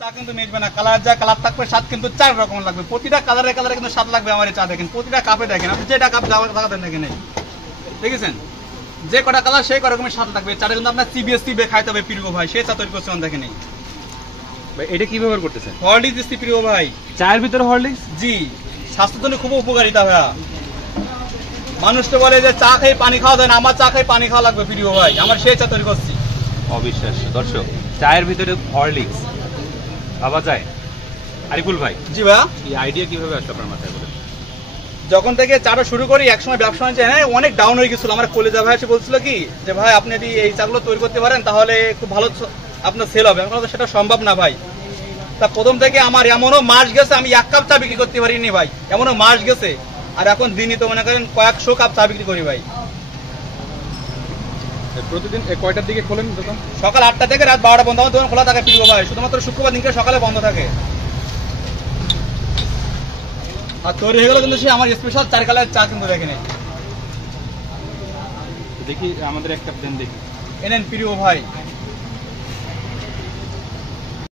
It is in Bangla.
চা কিন্তু মিশবে না, কালার যা কালার থাকবে স্বাদ কিন্তু 4 রকম লাগবে। প্রতিটা কালারে কালারে কিন্তু স্বাদ লাগবে। আমার এই চা দেখেন, প্রতিটা কাপে দেখেন, আপনি যেটা কাপ লাগাতেন দেখেন, দেখেছেন যে কটা কালার সেই কটা রকমের স্বাদ লাগবে। চাটা কিন্তু আপনার সিবিএসসি বে খাইতে হবে প্রিয় ভাই, সেই চা তৈরি করছেন দেখেন। ভাই এটা কি ব্যবহার করতেছেন? হরলিক্স দিচ্ছি প্রিয় ভাই। চায়ের ভিতরে হরলিক্স? জি, স্বাস্থ্যের জন্য খুব উপকারিতা ভাইয়া। মানুষ তো বলে যে চা খেয়ে পানি খাওয়া যায় না, আমার চা খেয়ে পানি খাওয়া লাগবে প্রিয় ভাই, আমার সেই চা তৈরি করছি। অবিশ্বাস্য দর্শক, চায়ের ভিতরে হরলিক্স ভাবা যায়? আরিফুল ভাই, জি ভাইয়া, এই আইডিয়া কিভাবে আসলো আপনার মাথায় বলেন? যখন থেকে চাটা শুরু করি একসময় ব্যবসা বাণিজ্য অনেক ডাউন হয়ে গেছিল। আমার কলেজা ভাই এসে বলছিল কি যে ভাই আপনি যদি এই চাগুলো তৈরি করতে পারেন তাহলে খুব ভালো আপনার সেল হবে। আমি বললাম সেটা সম্ভব না ভাই। তা প্রথম থেকে আমার এমনও মাস গেছে আমি 1 কাপ চা বিক্রি করতে পারিনি ভাই, এমনও মাস গেছে। আর এখন দিনই তো মনে করেন কয়েকশো কাপ চা বিক্রি করি ভাই। প্রতিদিন কয়টার দিকে খোলেন দোকান? সকাল 8টা থেকে রাত 12টা পর্যন্ত আমার দোকান খোলা থাকে প্রিয় ভাই, শুধুমাত্র শুক্রবার দিনকে সকালে বন্ধ থাকে। আর তৈরি হয়ে গেল কিন্তু সে আমার স্পেশাল 4 কালার চা কিন্তু দেখেন। দেখি আমাদের এক কাপ দেন দেখি। এনেন প্রিয় ভাই।